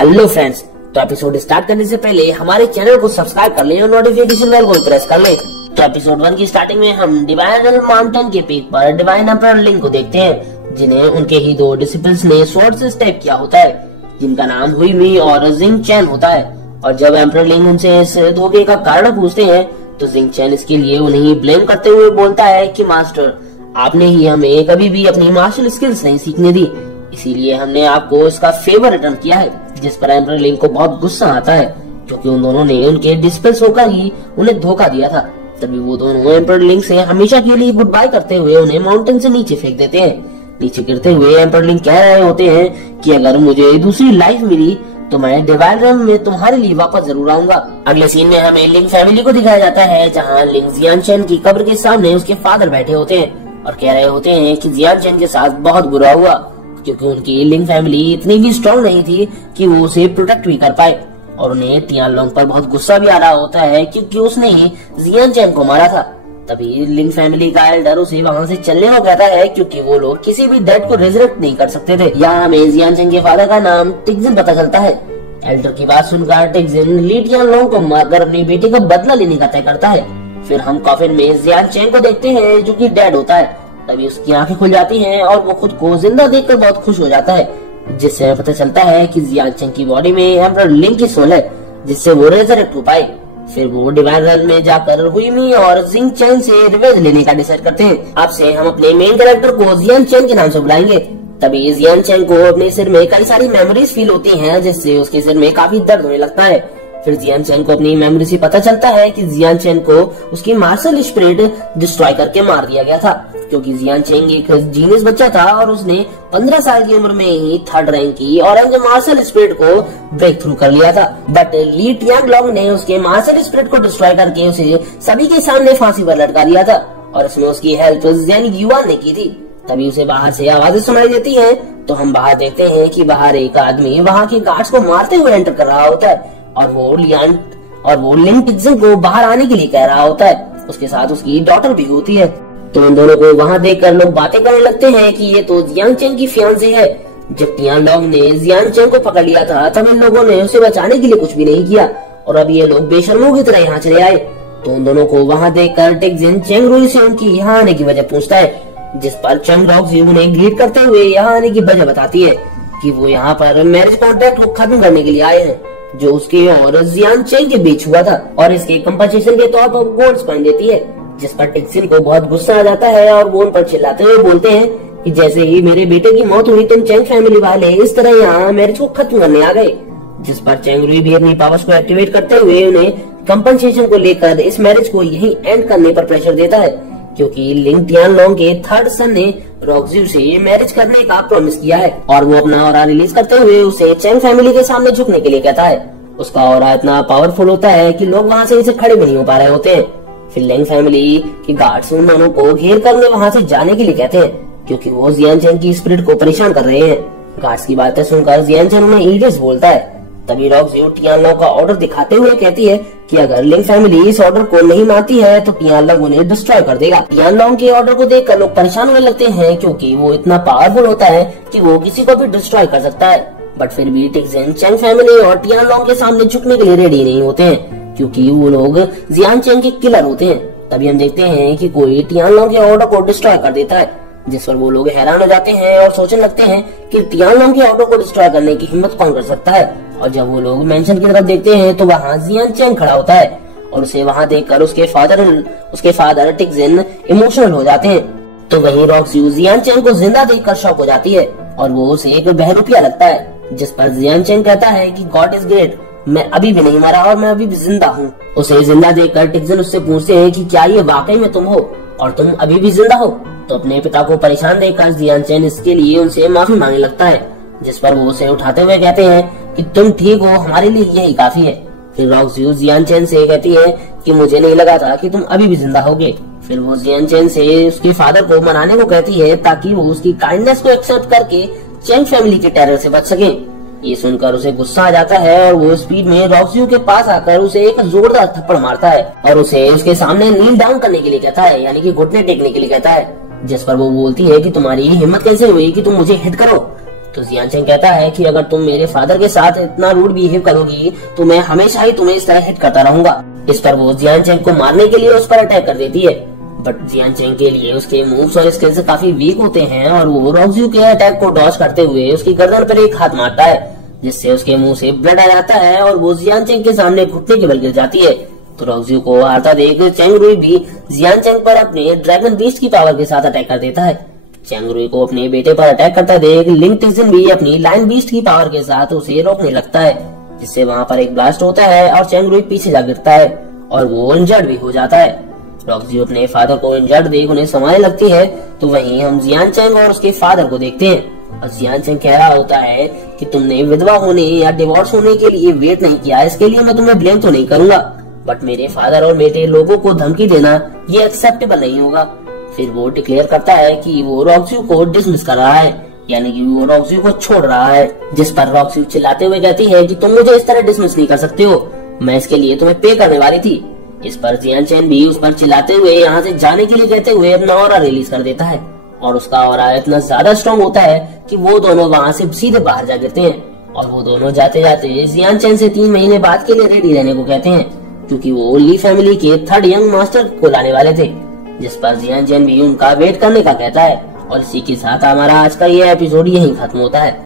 Hello friends, तो episode start करने से पहले हमारे चैनल को सब्सक्राइब कर लें और नोटिफिकेशन बेल को प्रेस कर लें। तो एपिसोड 1 की स्टार्टिंग में हम डिवाइन माउंटेन के पीक पर डिवाइन एम्परर लिंक को देखते हैं, जिन्हें उनके ही दो डिसिपल्स ने स्वॉर्ड से स्टेप किया होता है, जिनका नाम हुई मी और जिंग चैन होता है। और जब एम्परर लिंक उनसे इस धोखे का कारण पूछते हैं तो जिंग चैन इसके लिए उन्हें ब्लेम करते हुए बोलता है कि मास्टर, आपने ही हमें कभी भी अपनी मार्शल स्किल्स नहीं सीखने दी, इसीलिए हमने आपको इसका फेवर रिटर्न किया है। जिस पर एम्परर लिंक को बहुत गुस्सा आता है, क्योंकि उन दोनों ने उनके डिस्पेल्स होकर ही उन्हें धोखा दिया था। तभी वो दोनों एम्परर लिंक से हमेशा के लिए गुड बाय करते हुए उन्हें माउंटेन से नीचे फेंक देते हैं। नीचे गिरते हुए एम्परर लिंक कह रहे होते हैं कि अगर मुझे दूसरी लाइफ मिली तो मैं डिवाइन रेल्म में तुम्हारे लिए वापस जरूर आऊंगा। अगले सीन में हमें लिंक फैमिली को दिखाया जाता है, जहाँ लिंक जियान चैन की कब्र के सामने उसके फादर बैठे होते हैं और कह रहे होते हैं कि जियान चैन के साथ बहुत बुरा हुआ, क्योंकि उनकी लिंक फैमिली इतनी भी स्ट्रांग नहीं थी कि वो उसे प्रोटेक्ट भी कर पाए। और उन्हें टियान लोंग पर बहुत गुस्सा भी आ रहा होता है, क्योंकि उसने ही जियान चैन को मारा था। तभी लिंक फैमिली का एल्डर उसे वहाँ से चलने को कहता है, क्योंकि वो लोग किसी भी डेड को रिजरेक्ट नहीं कर सकते थे। यहाँ हमें जियान चैन के फादर का नाम टिक्जिन पता चलता है। एल्डर की बात सुनकर टिक्जिन ली टियान लोंग को मारकर अपनी बेटी का बदला लेने का तय करता है। फिर हम कॉफिन में जियान चैन को देखते हैं, जो कि डेड होता है। तभी उसकी आंखें खुल जाती हैं और वो खुद को जिंदा देखकर बहुत खुश हो जाता है, जिससे पता चलता है कि जियान चैन की बॉडी में एम्परर लिंक की सोल है, जिससे वो रेजरेक्ट हो पाए। फिर वो डिवाइन रेल्म में जाकर हुई मी और जिंग चैन से रिवेंज लेने का डिसाइड करते हैं। अब से हम अपने मेन कैरेक्टर को जियान चैन के नाम से बुलाएंगे। तभी जियान चैन को अपने सिर में कई सारी मेमोरीज फील होती हैं, जिससे उसके सिर में काफी दर्द होने लगता है। फिर जियान चैन को अपनी मेमोरी से पता चलता है कि जियान चैन को उसकी मार्शल स्पिरिट डिस्ट्रॉय करके मार दिया गया था, क्योंकि जियान चैन एक जीनियस बच्चा था और उसने 15 साल की उम्र में ही 3rd रैंक की ऑरेंज मार्शल स्पिरिट को ब्रेक थ्रू कर लिया था। बट ली टियान लोंग ने उसके मार्शल स्पिरिट को डिस्ट्रॉय करके उसे सभी के सामने फांसी पर लटका दिया था, और इसमें उसकी हेल्प जियान युआन ने की थी। तभी उसे बाहर से आवाजें सुनाई देती हैं, तो हम बाहर देखते हैं कि बाहर एक आदमी वहाँ के गार्ड्स को मारते हुए एंटर कर रहा होता है, और वो लिंक टिक्जिन को बाहर आने के लिए कह रहा होता है। उसके साथ उसकी डॉटर भी होती है। तो उन दोनों को वहाँ देखकर लोग बातें करने लगते हैं कि ये तो जियान चैन की फियांसे है। जब टियान लोंग ने जियान चैन को पकड़ लिया था, तब इन लोगों ने उसे बचाने के लिए कुछ भी नहीं किया, और अब ये लोग बेशर्मों की तरह यहाँ चले आए। तो उन दोनों को वहाँ देखकर टिक्जिन चेंग रुई से उनकी यहाँ आने की वजह पूछता है, जिस पर चेंग रॉक्सी उन्हें ग्रीट करते हुए यहाँ आने की वजह बताती है कि वो यहाँ पर मैरिज कॉन्ट्रैक्ट को खत्म करने के लिए आए हैं, जो उसके और जियान चैन के बीच हुआ था, और इसके कंपनसेशन के तौर पर गोल्ड कॉइन देती है। जिस पर टिक्जिन को बहुत गुस्सा आ जाता है और वो उन पर चिल्लाते हुए बोलते हैं कि जैसे ही मेरे बेटे की मौत हुई, तुम चैंग फैमिली वाले इस तरह यहाँ मैरिज को खत्म करने आ गए। जिस पर चेंग रुई भी अपनी पावर्स को एक्टिवेट करते हुए उन्हें कंपनसेशन को लेकर इस मैरिज को यही एंड करने पर प्रेशर देता है, क्योंकि लिंक टियान लोंग के 3rd सन ने रॉक्सी से मैरिज करने का प्रॉमिस किया है, और वो अपना ऑरा रिलीज करते हुए उसे चैंग फैमिली के सामने झुकने के लिए कहता है। उसका ऑरा इतना पावरफुल होता है कि लोग वहाँ से इसे खड़े भी नहीं हो पा रहे होते हैं। फिर लिंक फैमिली के गार्ड्स उन दोनों को घेर कर उन्हें वहाँ से जाने के लिए कहते हैं, क्योंकि वो जियान चैन की स्पिरिट को परेशान कर रहे हैं। गार्ड्स की बातें सुनकर जियान चैन उन्हें इडियट्स बोलता है। तभी रॉक्सी टियान लोंग का ऑर्डर दिखाते हुए कहती है कि अगर लिंक फैमिली इस ऑर्डर को नहीं मानती है तो टियान लोंग उन्हें डिस्ट्रॉय कर देगा। टियान लोंग के ऑर्डर को देखकर लोग परेशान होने लगते हैं, क्योंकि वो इतना पावरफुल होता है कि वो किसी को भी डिस्ट्रॉय कर सकता है। बट फिर भी टिक्जिन चैंग फैमिली और टियान लोंग के सामने झुकने के लिए रेडी नहीं होते हैं, क्योंकि वो लोग जियान चैन के किलर होते हैं। तभी हम देखते हैं कि कोई टियान लोंग के ऑर्डर को डिस्ट्रॉय कर देता है, जिस पर वो लोग हैरान हो जाते हैं और सोचने लगते हैं कि टियान लोंग के ऑर्डर को डिस्ट्रॉय करने की हिम्मत कौन कर सकता है। और जब वो लोग मेंशन की तरफ देखते हैं तो वहाँ जियान चैन खड़ा होता है, और उसे वहाँ देखकर उसके फादर टिक्जिन इमोशनल हो जाते हैं। तो वहीं रॉक्सी जियान चैन को जिंदा देखकर शॉक हो जाती है, और वो उसे एक बहरूपिया लगता है, जिस पर जियान चैन कहता है कि गॉड इज ग्रेट, मैं अभी भी नहीं मरा और मैं अभी भी जिंदा हूँ। उसे जिंदा देखकर टिक्जिन उससे पूछते हैं कि क्या ये वाकई में तुम हो और तुम अभी भी जिंदा हो। तो अपने पिता को परेशान देखकर जियान चैन इसके लिए उनसे माफी मांगने लगता है, जिस पर वो उसे उठाते हुए कहते हैं कि तुम ठीक हो, हमारे लिए यही काफी है। फिर रॉक्सी जियान चैन से कहती है कि मुझे नहीं लगा था कि तुम अभी भी जिंदा होगे। फिर वो जियान चैन से उसके फादर को मनाने को कहती है, ताकि वो उसकी काइंडनेस को एक्सेप्ट करके चैंग फैमिली के टेरर से बच सके। ये सुनकर उसे गुस्सा आ जाता है और वो स्पीड में रॉक्सी के पास आकर उसे एक जोरदार थप्पड़ मारता है और उसे उसके सामने नील डाउन करने के लिए कहता है, यानी कि घुटने टेकने के लिए कहता है। जिस पर वो बोलती है कि तुम्हारी हिम्मत कैसे हुई कि तुम मुझे हिट करो। तो जियान चैंग कहता है कि अगर तुम मेरे फादर के साथ इतना रूड बिहेव करोगी तो मैं हमेशा ही तुम्हें इस तरह हिट करता रहूंगा। इस पर वो जियान चैंग को मारने के लिए उस पर अटैक कर देती है, बट जियान चैंग के लिए उसके मूव्स और स्किल्स काफी वीक होते हैं और वो रॉक्सयू के अटैक को डॉज करते हुए उसकी गर्दन पर एक हाथ मारता है, जिससे उसके मुंह से ब्लड आ जाता है और वो जियान चैंग के सामने घुटने के बल गिर जाती है। तो रॉक्सयू को हारता देख चैंग रुई भी जियान चैंग पर अपने ड्रैगन बीस्ट की पावर के साथ अटैक कर देता है। चैंग रुई को अपने बेटे पर अटैक करता देख लिंग टिजिन भी अपनी लाइन बीस्ट की पावर के साथ उसे रोकने लगता है, जिससे वहाँ पर एक ब्लास्ट होता है और चैंग रुई पीछे जा गिरता है और वो इंजर्ड भी हो जाता है। रॉक्सयू अपने फादर को इंजर्ड देख उन्हें संभालने लगती है, तो वहीं हम जियान चैंग और उसके फादर को देखते हैं और जियान चैंग कह रहा होता है कि तुमने विधवा होने या डिवोर्स होने के लिए वेट नहीं किया, इसके लिए मैं तुम्हें ब्लेम तो नहीं करूंगा, बट मेरे फादर और बेटे लोगों को धमकी देना ये एक्सेप्टेबल नहीं होगा। फिर वो डिक्लेयर करता है कि वो रॉक्सयू को डिसमिस कर रहा है, यानी कि वो रॉक्सयू को छोड़ रहा है, जिस पर रॉक्सयू चिल्लाते हुए कहती है कि तुम मुझे इस तरह डिसमिस नहीं कर सकते हो, मैं इसके लिए तुम्हें पे करने वाली थी। इस पर जियान चैंग भी उस पर चिल्लाते हुए यहाँ से जाने के लिए कहते हुए अपना ऑरा रिलीज कर देता है और उसका ऑरा इतना ज्यादा स्ट्रॉन्ग होता है कि वो दोनों वहाँ से सीधे बाहर जा गिरते हैं और वो दोनों जाते जाते जियान चैंग से 3 महीने बाद के लिए रेडी रहने को कहते हैं, क्योंकि वो ली फैमिली के 3rd यंग मास्टर को लाने वाले थे, जिस पर जियान चैंग भी उनका वेट करने का कहता है। और इसी के साथ हमारा आज का ये एपिसोड यहीं खत्म होता है।